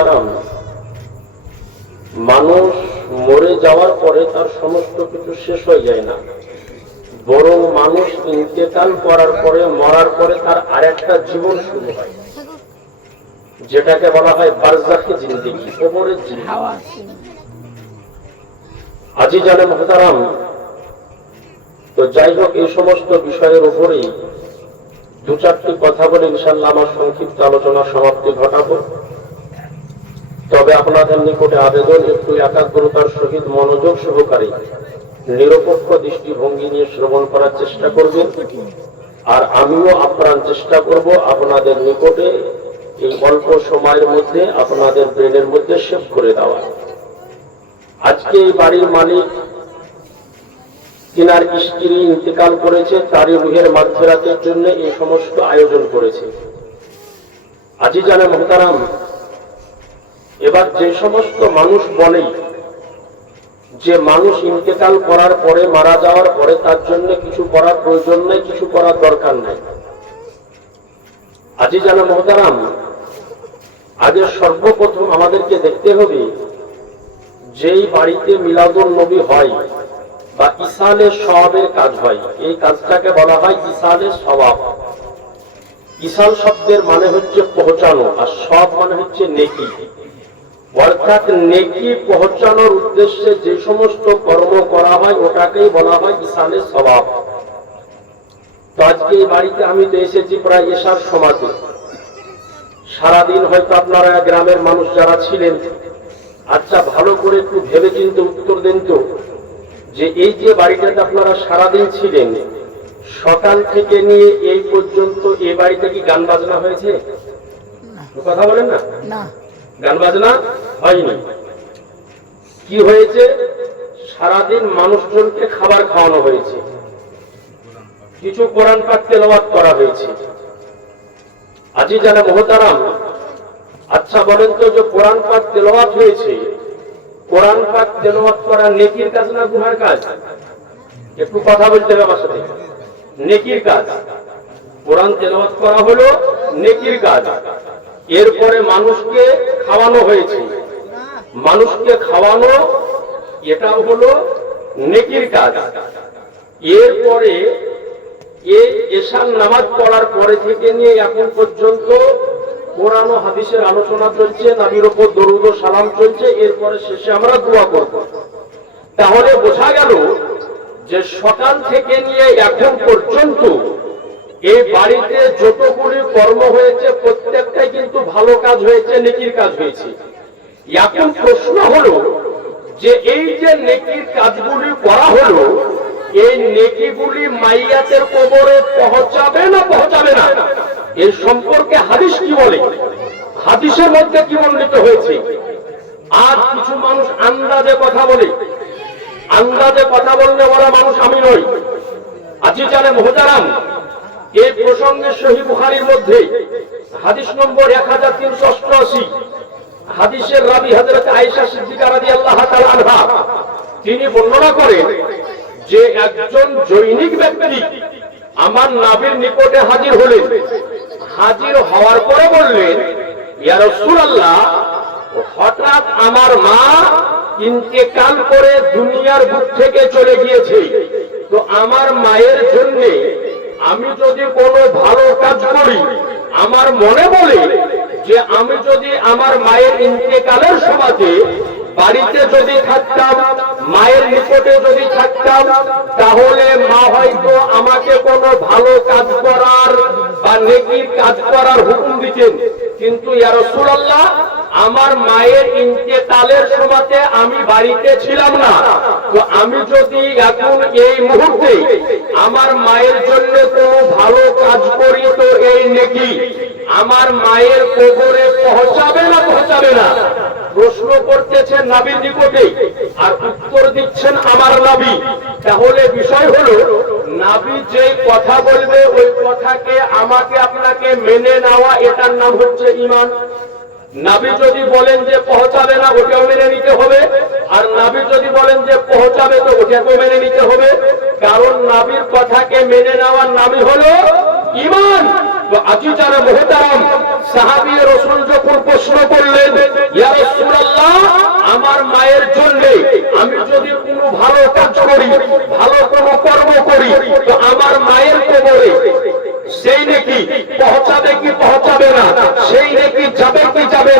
মহতারাম, মানুষ মরে যাওয়ার পরে তার সমস্ত কিছু শেষ হয়ে যায় না, বরং মানুষ ইন্তেকাল করার পরে, মরার পরে তার আরেকটা জীবন শুরু হয়, যেটাকে বলা হয় বারজাখী জিন্দেগি, কবরের জিন্দেগি। আজিজানে মহতারাম, তো যাই হোক, এই সমস্ত বিষয়ের উপরেই দু চারটি কথা বলে ইনশাআল্লাহ আমার সংক্ষিপ্ত আলোচনা সমাপ্তি ঘটাবো। তবে আপনাদের নিকটে আবেদন, একটু একাগ্রতার সহিত মনোযোগ সহকারে নিরপেক্ষ দৃষ্টিভঙ্গি নিয়ে শ্রবণ করার চেষ্টা করবেন। আর আমিও আপ্রাণ চেষ্টা করব আপনাদের নিকটে এই অল্প সময়ের মধ্যে আপনাদের ব্রেনের মধ্যে সেভ করে দেওয়া। আজকে এই বাড়ির মালিক, তিনার স্ত্রী ইন্তেকাল করেছে, তারই রুহের মাগফিরাতের জন্য এই সমস্ত আয়োজন করেছে। আজিজানে মুহতারাম, এবার যে সমস্ত মানুষ বলে যে মানুষ ইন্তেকাল করার পরে, মারা যাওয়ার পরে তার জন্য কিছু করার প্রয়োজন নেই, কিছু করার দরকার নাই, আজিজানে মুহতারাম, আগে সর্বপ্রথম আমাদেরকে দেখতে হবে যেই বাড়িতে মিলাদুন নবী হয় বা ইসালে সওয়াবের কাজ হয়, এই কাজটাকে বলা হয় ইসালে সওয়াব। ইসাল শব্দের মানে হচ্ছে পৌঁছানো, আর সওয়াব মানে হচ্ছে নেকি। অর্থাৎ নেকি পৌঁছানোর উদ্দেশ্যে যে সমস্ত কর্ম করা হয় ওটাকেই বলা হয় ইসালে সওয়াব। তো আজকে এই বাড়িতে আমি তো এসেছি প্রায় এশার সময়তে। সারাদিন হয়তো আপনারা গ্রামের মানুষ যারা ছিলেন, আচ্ছা ভালো করে একটু ভেবে চিন্তে উত্তর দেন তো, যে এই যে বাড়িটাতে আপনারা সারাদিন ছিলেন, সকাল থেকে নিয়ে এই পর্যন্ত এই বাড়িতে কি গান বাজনা হয়েছে? কথা বলেন না, গান বাজনা হয়নি। কি হয়েছে? সারাদিন মানুষজনকে খাবার খাওয়ানো হয়েছে, কিছু কোরআন পাক তেলাওয়াত করা হয়েছে। আজিজানে মুহতারাম, আচ্ছা বলেন তো, যে কোরআন পাক তেলাওয়াত হয়েছে, কোরআন পাক তেলাওয়াত করা নেকির কাজ না গুনার কাজ? একটু কথা বলতে হবে আমার সাথে। নেকির কাজ, কোরআন তেলাওয়াত করা হলো নেকির কাজ। এরপরে মানুষকে খাওয়ানো হয়েছে, মানুষকে খাওয়ানো এটাও হলো নেকির কাজ। এরপরে এই এশার নামাজ পড়ার পরে থেকে নিয়ে এখন পর্যন্ত কোরআন ও হাদিসের আলোচনা চলছে, নবীর উপর দরুদ ও সালাম চলছে, এরপরে শেষে আমরা দোয়া করব। তাহলে বোঝা গেল যে সকাল থেকে নিয়ে এখন পর্যন্ত এই বাড়িতে যতগুলি কর্ম হয়েছে প্রত্যেকটাই কিন্তু ভালো কাজ হয়েছে, নেকির কাজ হয়েছে। এখন প্রশ্ন হলো যে এই যে নেকির কাজগুলি করা হলো, এই নেকিগুলি মাইয়াতের কবরে পৌঁছাবে না পৌঁছাবে না, এর সম্পর্কে হাদিস কি বলে, হাদিসের মধ্যে কি বর্ণিত হয়েছে? আর কিছু মানুষ আন্দাজে কথা বলে, আন্দাজে কথা বললে ওরা মানুষ আমি নই। আজিজানে মুহতারাম, এই প্রসঙ্গে সহিহ বুখারীর মধ্যে হাদিস নম্বর 1388, হাদিসের রাবী হযরত আয়েশা সিদ্দিকা রাদিয়াল্লাহু তাআলা আনহা, তিনি বর্ণনা করেন যে একজন জৈনিক ব্যক্তি আমার নবীর নিকটে হাজির হলেন। হাজির হওয়ার পরে বললেন, ইয়া রাসূলুল্লাহ, হঠাৎ আমার মা ইন্তেকাল করে দুনিয়ার বুক থেকে চলে গিয়েছে, তো আমার মায়ের জন্য আমি যদি কোনো ভালো কাজ করি, আমার মনে বলে যে আমি যদি আমার মায়ের ইন্তেকালের সময়তে বাড়িতে যদি থাকতাম, মায়ের নিকটে যদি থাকতাম, তাহলে মা হয়তো আমাকে কোনো ভালো কাজ করার বা নেকির কাজ করার হুকুম দিতেন। কিন্তু ইয়া রাসূলুল্লাহ, আমার মায়ের ইন্তেকালের সময়তে আমি বাড়িতে ছিলাম না, তো আমি যদি এখন এই মুহূর্তে আমার মায়ের জন্য কোনো ভালো কাজ করি, তো এই নেকি আমার মায়ের কবরে পৌঁছাবে না পৌঁছাবে না? প্রশ্ন করতেছেন নবীর নিকটে, আর উত্তর দিচ্ছেন আমার নবী। তাহলে বিষয় হলো, নবী যে কথা বলবে ওই কথাকে আমাকে আপনাকে মেনে নেওয়া, এটার নাম হচ্ছে ঈমান। নবী যদি বলেন যে পৌঁছাবে না, ওটাও মেনে নিতে হবে, আর নবী যদি বলেন যে পৌঁছাবে, তো ওটাকেও মেনে নিতে হবে। কারণ নবীর কথাকে মেনে নেওয়ার নামই হলো ঈমান। তো আজিজানে মুহতারাম, সাহাবী রাসূল যখন প্রশ্ন করলেন,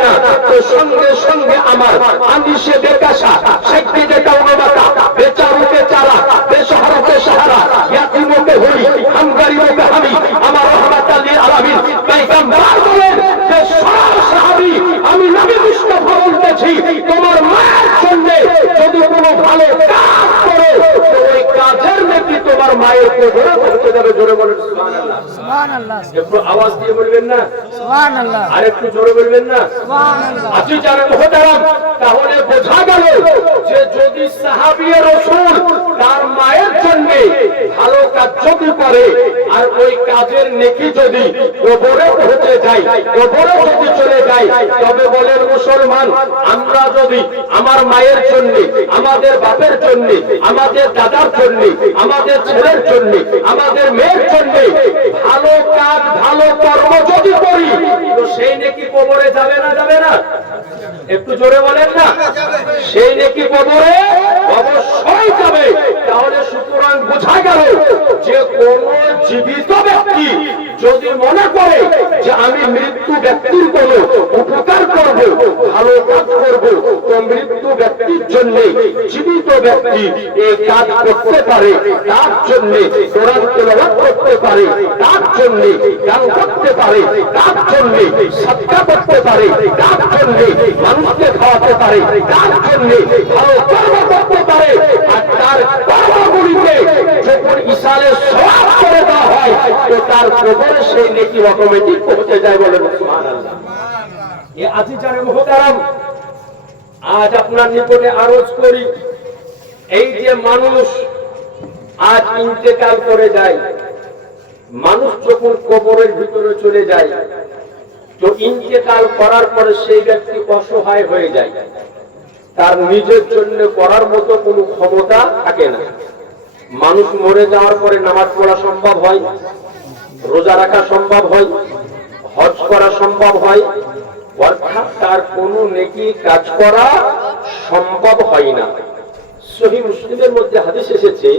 না, তো সঙ্গে সঙ্গে আমার আনিসে বেকাশা শেখে যেটা উন্নবাতা বেচারুকে চারা বেসহারাতে সাহারা ইয়াতিমকে হই হামগারিমকে হামি আমার রহমাতাল লিল আলামিন পয়গম্বর বলেন যে সাহাবী আমি নবী মুস্তাফা বলতেছি তোমার মায়ের জন্য যদি কোনো ভালো কাজ করো তো ওই কাজের নাকি তোমার মায়ের কবরে পৌঁছে যাবে। জোরে বলেন সুবহানাল্লাহ। সুবহানাল্লাহ। একটু আওয়াজ দিয়ে বলবেন না সুবহানাল্লাহ, আর একটু জোরে বলবেন না সুবহানাল্লাহ। আজি জানেন মুহতারাম, তাহলে বোঝা গেল যে যদি সাহাবী রাসূল তার মায়ের জন্য ভালো কাজ যদি করে আর ওই কাজের নেকি যদি কবরে পৌঁছে যায়, কবরে যদি চলে যায়, তবে বলেন মুসলমান আমরা যদি আমার মায়ের জন্য, আমাদের বাপের জন্য, আমাদের দাদার জন্য, আমাদের ছেলের জন্য, আমাদের মেয়ের জন্য ভালো কাজ ভালো কর্ম যদি করি তো সেই নেকি কবরে যাবে না যাবে না? একটু জোরে বলেন না। সেই নেকি কবরে অবশ্যই যাবে। তাহলে সুতরাং বোঝা গেল যে কোন জীবিত ব্যক্তি যদি মনে করে যে আমি মৃত্যু ব্যক্তির কোন উপকার করব, ভালো কাজ করব, তো মৃত্যু ব্যক্তির জন্য জীবিত ব্যক্তি এই কাজ করতে পারে, তার জন্য কোরআন তেলাওয়াত করতে পারে, তার জন্য গান করতে পারে, তার জন্য সাদকা করতে পারে, তার জন্য মানুষকে খাওয়াতে পারে, তার জন্য ভালো কর্ম করতে পারে। আর তার কর্মগুলিকে যখন ইসালে সওয়াব করে দেওয়া হয় তো তার কবরে সেই নেকি অটোমেটিক পৌঁছে যায়। বলেন সুবহানাল্লাহ। এ আজিজানে মুহতারাম, আজ আপনার নিকটে আরজ করি, এই যে মানুষ আজ ইন্তেকাল করে যায়, মানুষ যখন কবরের ভিতরে চলে যায় তো ইন্তেকাল করার পরে সেই ব্যক্তি অসহায় হয়ে যায়, তার নিজের জন্য করার মতো কোনো ক্ষমতা থাকে না। মানুষ মরে যাওয়ার পরে নামাজ পড়া সম্ভব হয়, রোজা রাখা সম্ভব হয়, হজ করা সম্ভব হয়, অর্থাৎ তার কোনো নেকি কাজ করা সম্ভব হয় না। সহিহ মুসলিমের মধ্যে হাদিস এসেছে,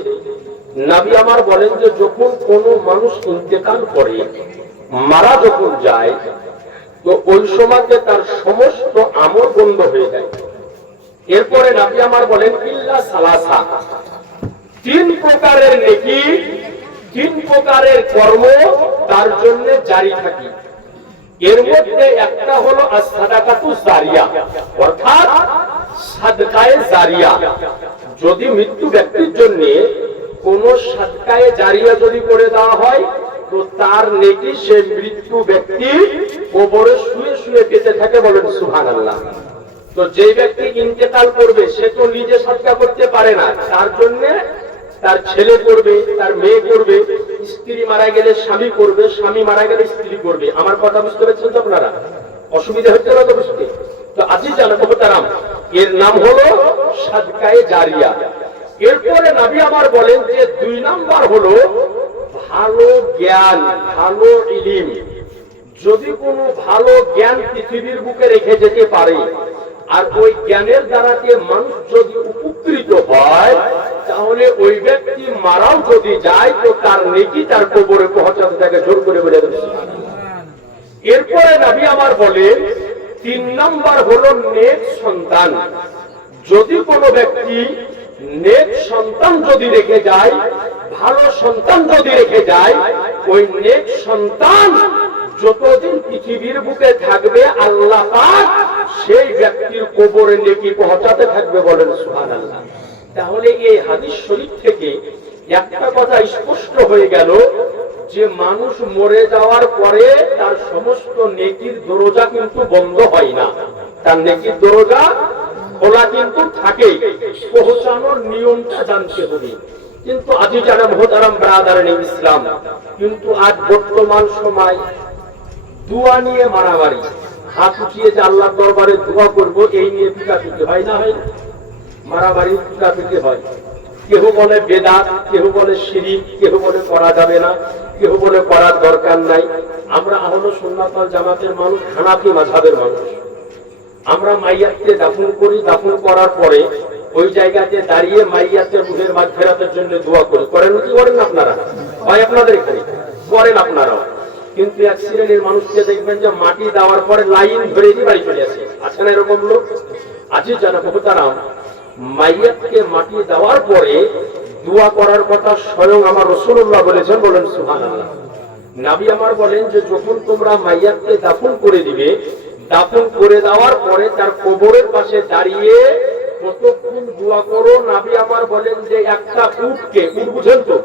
নবী আমার বলেন যে যখন কোনো মানুষ ইন্তেকাল করে, মারা যখন যায়, তো ওই সময়তে তার সমস্ত আমল বন্ধ হয়ে যায়। এরপরে নবী আমার বলেন ইল্লা সালাসা, তিন প্রকারের নেকি, তিন প্রকারের কর্ম তার জন্য জারি থাকে। এর মধ্যে একটা হলো as-সাদাকাতু জারিয়া, অর্থাৎ সাদকায়ে জারিয়া। যদি মৃত্যু ব্যক্তির জন্য কোন সাদকায়ে জারিয়া যদি করে দেওয়া হয় তো তার নেকি সে মৃত্যু ব্যক্তি কবরে শুয়ে শুয়ে পেতে থাকে। বলেন সুবহানাল্লাহ। তো যে ব্যক্তি ইন্তেকাল করবে সে তো নিজে সাদকা করতে পারে না, তার জন্য তার ছেলে করবে, তার মেয়ে করবে, স্ত্রী মারা গেলে স্বামী করবে, স্বামী মারা গেলে স্ত্রী করবে। আমার কথা বুঝতে পারছেন তো আপনারা? অসুবিধা হচ্ছে না তো বুঝতে? তো আজিজ জানা মুহতারাম, এর নাম হলো সাদকায়ে জারিয়া। এরপরে নবী আমার বলেন যে দুই নাম্বার হলো ভালো জ্ঞান, ভালো ইলম। যদি কোনো ভালো জ্ঞান পৃথিবীর বুকে রেখে যেতে পারে আর ওই জ্ঞানের দ্বারা মানুষ যদি উপকৃত হয় তাহলে ওই ব্যক্তি মারাও যদি যায় তো তার নেকি তার কবরে পৌঁছাতে থাকে। জোর করে বলে দেন। এরপরে নবী আমার বলেন তিন নাম্বার হলো নেক সন্তান। যদি কোনো ব্যক্তি নেক সন্তান যদি রেখে যায়, ভালো সন্তান যদি রেখে যায়, ওই নেক সন্তান যতদিন পৃথিবীর বুকে থাকবে আল্লাহ পাক সেই ব্যক্তির কবরে নেকি পৌঁছাতে থাকবে। বলেন সুবহানাল্লাহ। তাহলে এই হাদিস শরীফ থেকে একটা কথা স্পষ্ট হয়ে গেল যে মানুষ মরে যাওয়ার পরে তার সমস্ত নেকির দরজা কিন্তু বন্ধ হয় না, তার নেকির দরজা খোলা কিন্তু থাকে। পৌঁছানোর নিয়মটা জানতে হবে। কিন্তু আজি যারা মুহতারাম ব্রাদারানে ইসলাম, কিন্তু আজ বর্তমান সময় দোয়া নিয়ে মারামারি, হাত উঠিয়ে যে আল্লাহর দরবারে দোয়া করব এই নিয়ে পিটাপিটি হয় না? হয় মারামারি, পিটাপিটি হয়। কেউ বলে বেদাত, কেউ বলে শিরক, কেউ বলে করা যাবে না, কেউ বলে করার দরকার নাই। আমরা আহলে সুন্নাত ওয়াল জামাতের মানুষ, হানাফি মাযহাবের মানুষ। আমরা মাইয়াতকে দাফন করি, দাফন করার পরে ওই জায়গাতে দাঁড়িয়ে মাইয়াতের রূহের মাগফিরাতের জন্য দোয়া করি। করেন কি করেন আপনারা? হয় আপনাদের এখানে করেন আপনারাও। কিন্তু এক শ্রেণীর মানুষকে দেখবেন যে মাটি দেওয়ার পরে লাইন ধরে দিয়ে বাড়ি চলে আসে। আছে না এরকম লোক? আছে যারা মুহতারাম, মাইয়াতকে মাটি দেওয়ার পরে দোয়া করার কথা স্বয়ং আমার রাসূলুল্লাহ বলেছেন, বলেন সুবহানাল্লাহ। নবী আমার বলেন যে যখন তোমরা মাইয়াতকে দাফন করে দিবে, দাফন করে দেওয়ার পরে তার কবরের পাশে দাঁড়িয়ে কতক্ষণ দোয়া করো। নবী আমার বলেন যে একটা উটকে, উট বুঝেন তো,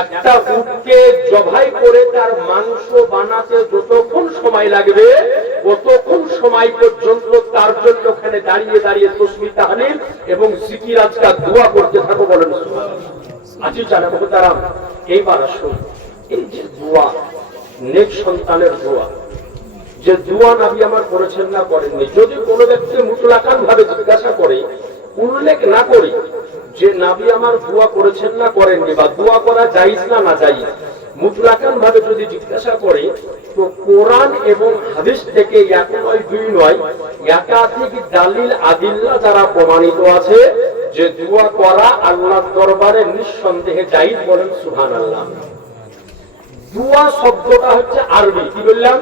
একটা উটকে জবাই করে তার মাংস বানাতে যতক্ষণ সময় লাগবে ততক্ষণ সময় পর্যন্ত তার জন্য ওখানে দাঁড়িয়ে দাঁড়িয়ে তাসবিহ তাহলিল এবং জিকির আজকার দোয়া করতে থাকো, বলেন সুবহানাল্লাহ। আজি জানা মুহতারাম, এইবার আসুন এই যে দোয়া, নেক সন্তানের দোয়া, যে দোয়া নবী আমার করেছেন না করেননি, যদি কোনো ব্যক্তি মুতলাকান ভাবে জিজ্ঞাসা করে, উল্লেখ না করে যে নবী আমার দোয়া করেছেন না করেননি বা দোয়া করা জায়েজ না না জায়েজ, মুতলাকান ভাবে যদি জিজ্ঞাসা করে, তো কোরআন এবং হাদিস থেকে এক নয় দুই নয় একাধিক দালিল আদিল্লা দ্বারা প্রমাণিত আছে যে দোয়া করা আল্লাহর দরবারে নিঃসন্দেহে জায়েজ, বলেন সুবহানাল্লাহ। দোয়া শব্দটা হচ্ছে আরবি, কি বললাম?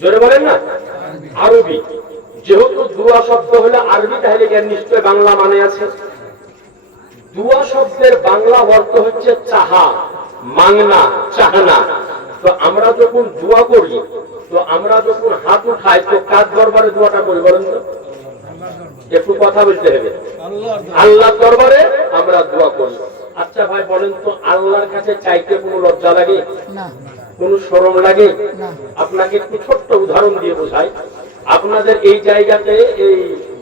জোরে বলেন না, আরবি। যেহেতু দোয়া শব্দ হলো আরবি, তাহলে নিশ্চয় বাংলা মানে আছে। দোয়া শব্দের বাংলা অর্থ হচ্ছে চাহা, মাংনা, চাহনা। তো আমরা যখন দোয়া করি, তো আমরা যখন হাত উঠাই, তো কার দরবারে দোয়াটা করি বলেন তো? একটু কথা বলতে হবে। আল্লাহর দরবারে আমরা দোয়া করি। আচ্ছা ভাই বলেন তো, আল্লাহর কাছে চাইতে কোনো লজ্জা লাগে না, কোনো শরম লাগে না? আপনাকে একটু ছোট্ট উদাহরণ দিয়ে বোঝাই। আপনাদের এই জায়গাতে এই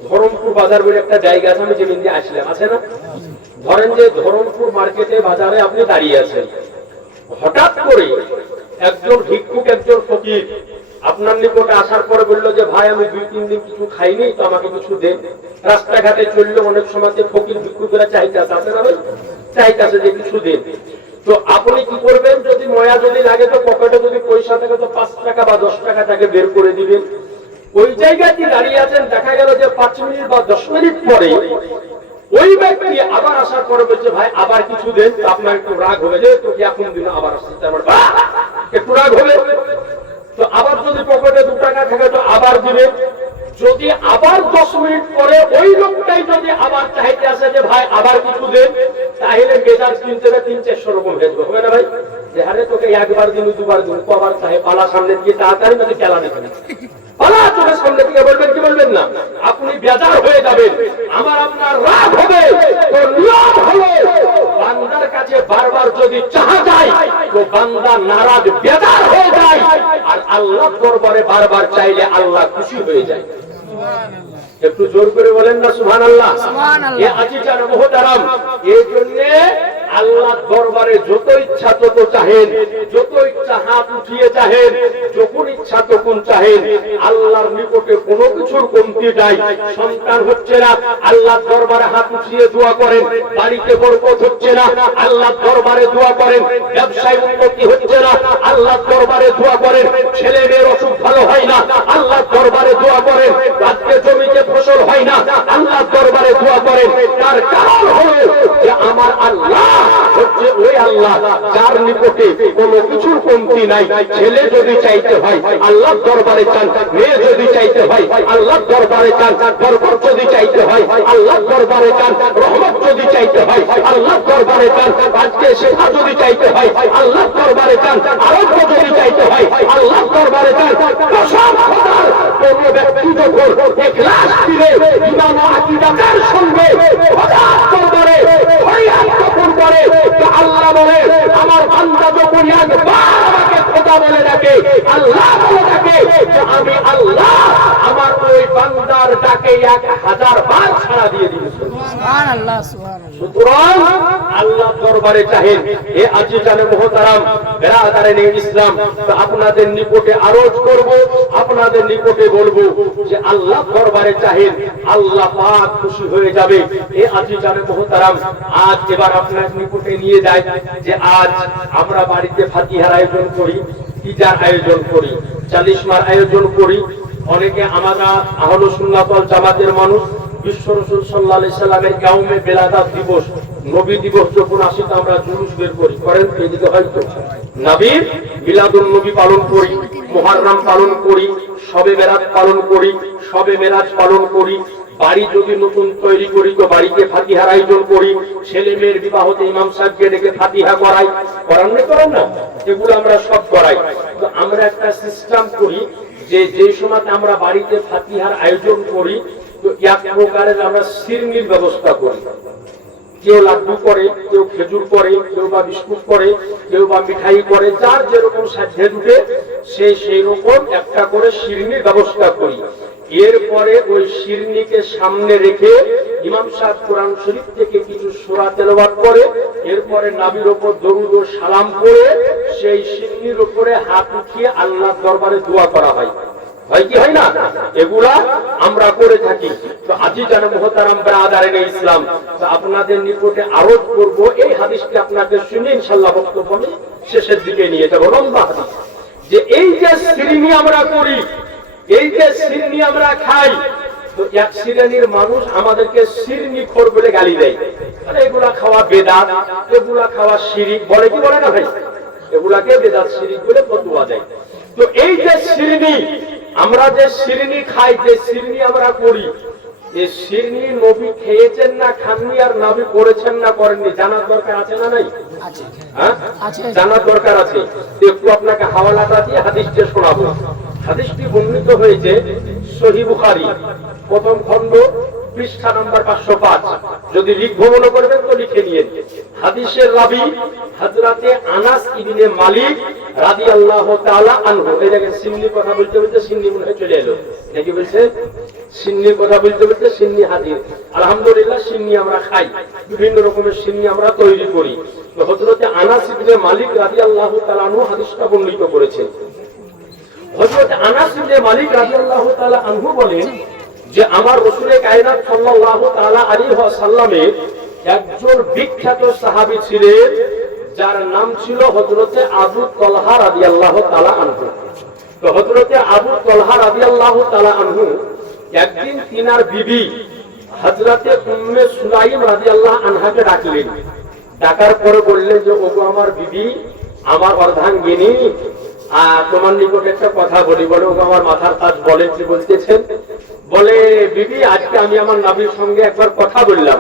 ধরমপুর বাজার বলে একটা জায়গা আছে, আমি যেদিন দিয়ে আসলাম, আছে না? ধরেন যে ধরমপুর মার্কেটে বাজারে আপনি দাঁড়িয়ে আছেন, হঠাৎ করে একজন ভিক্ষুক, একজন ফকির আপনার নিকটে আসার পরে বললো যে ভাই আমি 2-3 দিন কিছু খাইনি, তো আমাকে কিছু দেন। রাস্তাঘাটে চললো, অনেক সময় ফকির ভিক্ষুকেরা চাইতেছে, আছে না ভাই? চাইতেছে যে কিছু দেন। তো আপনি কি করবেন? যদি ময়া যদি লাগে, তো পকেটে যদি পয়সা থাকে, তো 5 টাকা বা 10 টাকা তাকে বের করে দিবেন। ওই জায়গায় কি দাঁড়িয়ে আছেন, দেখা গেল যে 5 মিনিট বা 10 মিনিট পরে ওই ব্যক্তি আবার আসার পরে বলছে ভাই আবার কিছু দেন। আপনার একটু রাগ হবে, যে তোকে এখন দিন আবার আসছে, একটু রাগ হবে। তো আবার যদি পকেটে 2 টাকা থাকে, তো আবার দিবেন। যদি আবার 10 মিনিট পরে ওই লোকটাই যদি আবার চাইতে আসে যে ভাই আবার কিছু দেন, তাহলে মেজাজ কিনতে 300-400 রকম ভেজবে, হবে না ভাই? যে হারে তোকে একবার দিন, 2বার দিন, কবার চাহে, পালা সামনে দিয়ে তাড়াতাড়ি নাকি খেলা দেখেন, পালা চোখের সামনে থেকে বলবেন কি বলবেন না? আপনি বেজার হয়ে যাবেন, আমার আপনার রাগ হবে। তো নিয়ম হলো বান্দার কাছে বারবার যদি চাহা যায়, তো বান্দা নারাজ, বেজার হয়ে যায়। আর আল্লাহর দরবারে বারবার চাইলে আল্লাহ খুশি হয়ে যায়। একটু জোর করে বলেন না সুবহানাল্লাহ। এই আজিজান মুহতারাম, এই জন্য আল্লাহর দরবারে যত ইচ্ছা তত চাহেন, যত ইচ্ছা হাত উঠিয়ে চাহেন, যখন ইচ্ছা তখন চাহেন। আল্লাহর নিকটে কোনো কিছুর কমতি নাই। সন্তান হচ্ছে না, আল্লাহর দরবারে হাত উঠিয়ে দোয়া করেন। বাড়িতে বরকত হচ্ছে না, আল্লাহর দরবারে দোয়া করেন। ব্যবসায় উন্নতি হচ্ছে না, আল্লাহর দরবারে দোয়া করেন। ছেলে মেয়ের অসুখ ভালো হয় না, আল্লাহর দরবারে দোয়া করেন। আজকে জমিতে ফসল হয় না, আল্লাহর দরবারে দোয়া করেন। তার কারণ হলো যে আমার আল্লাহ হচ্ছে ওই আল্লাহ যার নিকটে কোনো কিছুর কমতি নাই। ছেলে যদি চাইতে হয় আল্লাহর দরবারে চান, মেয়ে যদি চাইতে হয় আল্লাহর দরবারে চান, বরকত যদি চাইতে হয় আল্লাহর দরবারে চান, রহমত যদি চাইতে হয় আল্লাহর দরবারে চান, আজকে শেফা যদি চাইতে হয় আল্লাহর দরবারে চান, আরোগ্য যদি চাইতে হয় আল্লাহর দরবারে চান। কসম খোদার, কোন ব্যক্তি যখন ইখলাস দিলে, ঈমান ও আকীদাতের সঙ্গে খোদার দরবারে ফরিয়াদ যখন করে, তো আল্লাহ বলে আমার বান্দা যখন একবার আমাকে খোদা বলে ডাকে, আল্লাহ বলে ডাকে, যে আমি আল্লাহ আমার ওই বান্দার ডাকে 1000 বার সাড়া দিয়ে দিয়েছি। সুবহানাল্লাহ, সুবহানাল্লাহ। সুতরাং আল্লাহর দরবারে চাহেন। এ আজিজানে মুহতারাম, বেরাদারানে ইসলাম, তো আপনাদের নিকটে আরজ করব, আপনাদের নিকটে বলবো যে আল্লাহর দরবারে চাহেন, আল্লাহ পাক খুশি হয়ে যাবে। এ আজিজানে মুহতারাম, আজ এবার আপনার নিকটে নিয়ে যায় যে আজ আমরা বাড়িতে ফাতিহার আয়োজন করি, ইজার আয়োজন করি, চালিশমার আয়োজন করি। অনেকে আমরা আহলে সুন্নাত ওয়াল জামাতের মানুষ, বিশ্ব রাসূল সাল্লাল্লাহু আলাইহি সাল্লামের ইয়াউমে বেলাদাত দিবস, নবী দিবস যখন আসে তো আমরা জুলুস বের করি, করেন এদিকে হয়তো নবীর মিলাদুন নবী পালন করি, মুহররম পালন করি, শবে বেরাত পালন করি, শবে মেরাজ পালন করি, বাড়ি যদি নতুন তৈরি করি তো বাড়িতে ফাতিহার আয়োজন করি, ছেলে মেয়ের বিবাহতে ইমাম সাহেবকে ডেকে ফাতিহা করাই, করেন না, এগুলো আমরা সব করাই। তো আমরা একটা সিস্টেম করি যে যে সময় আমরা বাড়িতে ফাতিহার আয়োজন করি তো এক প্রকারের আমরা সিরনির ব্যবস্থা করি। কেউ লাড্ডু করে, কেউ খেজুর করে, কেউ বা বিস্কুট করে, কেউ বা মিঠাই করে, যার যেরকম সাধ্যে জুটে সে সেই রকম একটা করে শিরনির ব্যবস্থা করি। এরপরে ওই শিরনিকে সামনে রেখে ইমাম সাহেব কোরআন শরীফ থেকে কিছু সূরা তেলাওয়াত করে, এরপরে নবীর উপর দরুদ ও সালাম পড়ে সেই শিরনির উপরে হাত উঠিয়ে আল্লাহর দরবারে দোয়া করা হয়। হয় কি হয় না? এগুলা আমরা করে থাকি। তো আজিজান মুহতারাম ব্রাদারানে ইসলাম, তো আপনাদের নিকটে আরোপ করব এই হাদিসটি আপনাদের শুনে ইনশাআল্লাহ বক্তব্য আমি শেষের দিকে নিয়ে যাব। লম্বা হাদিস, যে এই যে শিরনি আমরা করি, এই যে শিরনি আমরা খাই, তো এক শ্রেণীর মানুষ আমাদেরকে শিরনিখোর বলে গালি দেয়, মানে এগুলা খাওয়া বেদাত, এগুলা খাওয়া শিরিক বলে, কি বলে না ভাই? এগুলাকে বেদাত শিরিক বলে ফতোয়া দেয়। তো এই যে শিরনি, আমরা যে শিরনি খাই, যে শিরনি আমরা করি, এই শিরনি নবী খেয়েছেন না খাননি, আর নবী করেছেন না করেননি, জানার দরকার আছে না নাই? হ্যাঁ, জানার দরকার আছে। একটু আপনাকে হাওয়ালাটা দিয়ে হাদিসটা শোনাবো। হাদিসটি বর্ণিত হয়েছে সহিহ বুখারী প্রথম খণ্ড পৃষ্ঠা নাম্বার 505। যদি লিখবো মনে করবেন তো লিখে নিয়েন। হাদিসের রাবি হযরতে আনাস ইবনে মালিক রাদিয়াল্লাহু তাআলা আনহু। এই দেখেন সিন্নির কথা বলতে বলতে সিন্নি মনে চলে এলো, নাকি বলছে? সিন্নির কথা বলতে বলতে সিন্নি হাজির। আলহামদুলিল্লাহ, সিন্নি আমরা খাই, বিভিন্ন রকমের সিন্নি আমরা তৈরি করি। তো হযরতে আনাস ইবনে মালিক রাদিয়াল্লাহু তাআলা আনহু হাদিসটা বর্ণিত করেছেন। হযরত আনাস ইবনে মালিক রাদিয়াল্লাহু তাআলা আনহু বলেন যে আমার রাসূল কায়নাত সাল্লাল্লাহু তাআলা আলাইহি ওয়াসাল্লামের একজন বিখ্যাত সাহাবী ছিলেন, যার নাম ছিল হযরতে আবু তালহা রাদিয়াল্লাহু তাআলা আনহু। তো হযরতে আবু তালহা রাদিয়াল্লাহু তাআলা আনহু একদিন তিনার বিবি হযরতে উম্মে সুলাইম রাদিয়াল্লাহু আনহাকে ডাকলেন। ডাকার পরে বললেন যে ওগো আমার বিবি, আমার অর্ধাঙ্গিনী, তোমার নিকট একটা কথা বলি। বলে ওগো আমার মাথার তাজ। বলে কি বলতেছেন? বলে বিবি, আজকে আমি আমার নবীর সঙ্গে একবার কথা বললাম,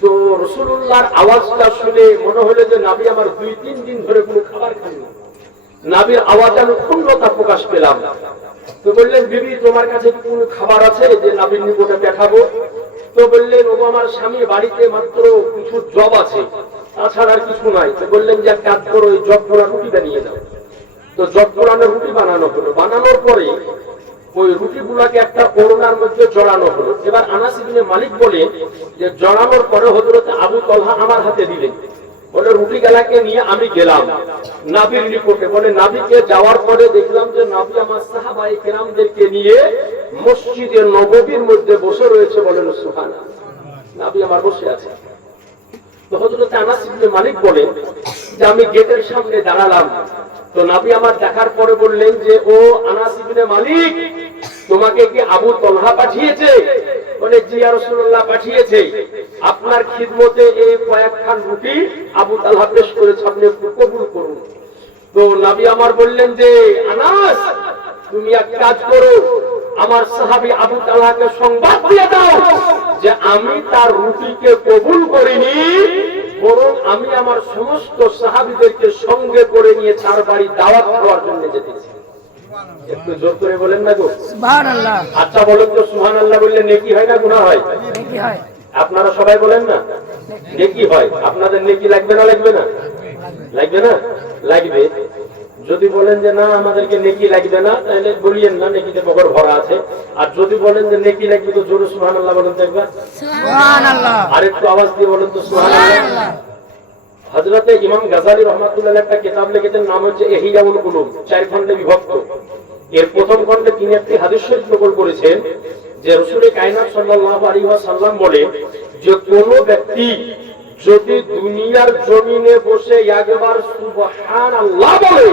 তো রাসূলুল্লাহর আওয়াজটা শুনে মনে হলো যে নবী আমার 2-3 দিন ধরে কোনো খাবার খাননি। নবীর আওয়াজে আমি ক্ষুণ্ণতা প্রকাশ পেলাম। তো বললেন বিবি, তোমার কাছে কি কোনো খাবার আছে যে নবীর নিকটে পাঠাবো? তো বললেন ওগো আমার স্বামী, বাড়িতে মাত্র কিছু জব আছে, তাছাড়া আর কিছু নাই। তো বললেন যে এক কাজ করো, ওই জব পোড়া রুটিটা নিয়ে যাও। তো জব পোড়ানোর রুটি বানানো হলো। বানানোর পরে ওই রুটিগুলাকে একটা ওড়নার মধ্যে জড়ানো হলো। এবার আনাস ইবনে মালিক বলে যে জড়ানোর পরে হযরত আবু তালহা আমার হাতে দিলেন। বলে রুটি গেলাকে নিয়ে আমি গেলাম নবীর নিকটে। বলে নবীকে যাওয়ার পরে দেখলাম যে নবী আমার সাহাবায়ে কেরামদেরকে নিয়ে মসজিদে নববীর মধ্যে বসে রয়েছে। বলেন সুবহানাল্লাহ, নবী আমার বসে আছে। তো হযরত আনাস ইবনে মালিক বলেন যে আমি গেটের সামনে দাঁড়ালাম। তো নবী আমার দেখার পরে বললেন যে ও আনাস ইবনে মালিক, তোমাকে কি আবু তালহা পাঠিয়েছে? বলে জি ইয়া রাসূলুল্লাহ, পাঠিয়েছে। আপনার খিদমতে এই কয়েকখান রুটি আবু তালহা পেশ করেছে, আপনি একটু কবুল করুন। তো নবী আমার বললেন যে আনাস, তুমি এক কাজ করো, আমার সাহাবী আবু তালহাকে সংবাদ দিয়ে দাও যে আমি তার রুটিকে কবুল করিনি, বরং আমি আমার সমস্ত সাহাবীদেরকে সঙ্গে করে নিয়ে তার বাড়ি দাওয়াত দেওয়ার জন্য যেতেছি। একটু জোর করে বলেন না গো সুবহানাল্লাহ। আচ্ছা বলেন তো সুবহানাল্লাহ বললে নেকি হয় না গুনাহ হয়? নেকি হয়। আপনারা সবাই বলেন না নেকি হয়। আপনাদের নেকি লাগবে না? লাগবে না? লাগবে না? লাগবে। যদি বলেন যে না আমাদেরকে নেকি লাগবে না, তাহলে বলিয়েন না, নেকিতে বগর ভরা আছে। আর যদি বলেন যে নেকি লাগবে তো জোরে সুবহানাল্লাহ বলেন তো একবার। সুবহানাল্লাহ। আরেকটু আওয়াজ দিয়ে বলেন তো সুবহানাল্লাহ। হযরতে ইমাম গাযালি রাহমাতুল্লাহ একটা কিতাব লিখেছেন, নাম হচ্ছে ইহইয়াউল উলুম, 4 খণ্ডে বিভক্ত। এর প্রথম খণ্ডে তিনি একটি হাদিস শরীফ নকল করেছেন যে রাসূল কায়নাত সাল্লাল্লাহু আলাইহি ওয়াসাল্লাম বলে যে কোন ব্যক্তি যদি দুনিয়ার জমিনে বসে একবার সুবহানাল্লাহ বলে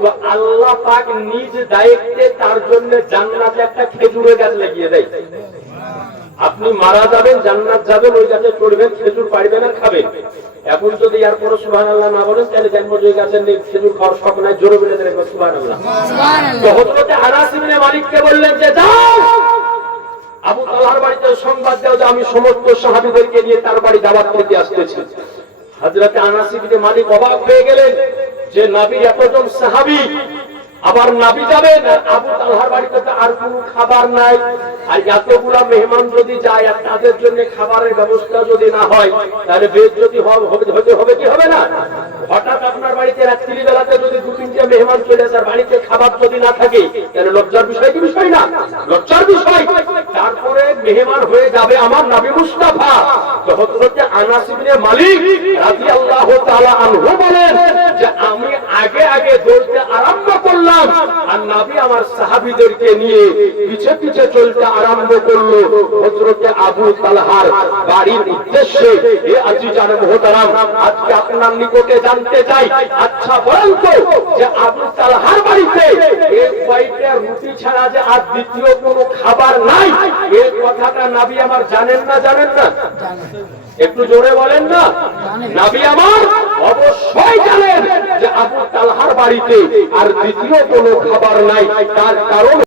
তো আল্লাহ পাক নিজ দায়িত্বে তার জন্য জান্নাতে একটা খেজুরের গাছ লাগিয়ে দেয়। আপনি মারা যাবেন, জান্নাত যাবেন, ওই গাছে চড়বেন, খেজুর পাড়বেন আর খাবেন। এখন যদি আর পরে সুবহানাল্লাহ না বলেন তাহলে জানবো যে গাছের খেজুর খাওয়ার শখ নাই, জোরে বলে দেন সুবহানাল্লাহ। তো হযরত আনাস ইবনে মালিককে বললেন যে যাও আবু তালহার বাড়িতে সংবাদ দাও যে আমি সমস্ত সাহাবীদেরকে নিয়ে তার বাড়ি দাওয়াত খেতে আসতেছি। হযরত আনাস ইবনে মালিক অবাক হয়ে গেলেন যে নবী এতজন সাহাবী, আবার নবী যাবেন, আবু তালহার বাড়িতে তো আর কোনো খাবার নাই, আর এতগুলা মেহমান যদি যায় আর তাদের জন্য খাবারের ব্যবস্থা যদি না হয় তাহলে বেইজ্জতি হবে কি হবে না? হঠাৎ আপনার বাড়িতে রাত্রি বেলাতে যদি দু তিনটা মেহমান চলে আসে, বাড়িতে খাবার যদি না থাকে তাহলে লজ্জার বিষয় কি বিষয় না? লজ্জার বিষয়। তারপরে মেহমান হয়ে যাবে আমার নবী মুস্তাফা। তো হযরত আনাস ইবনে মালিক রাদিয়াল্লাহু তাআলা আনহু বলেন যে আমি আগে আগে দৌড়তে আরম্ভ করলাম, আর নবী আমার সাহাবীদেরকে নিয়ে পিছে পিছে চলতে আরম্ভ করলো হযরত আবু তালহার বাড়ির উদ্দেশ্যে। এ আজিজান মুহতারাম, আজকে আপনার নিকটে জানতে চাই, আচ্ছা বলেন তো যে আবু তালহার বাড়িতে এক কয়টা রুটি ছাড়া যে আর দ্বিতীয় কোনো খাবার নাই, এই কথাটা নবী আমার জানেন না জানেন না? একটু জোরে বলেন না। নবী আমার অবশ্যই জানেন যে আবু তালহার বাড়িতে আর দ্বিতীয় কোনো খাবার নাই। তার কারণ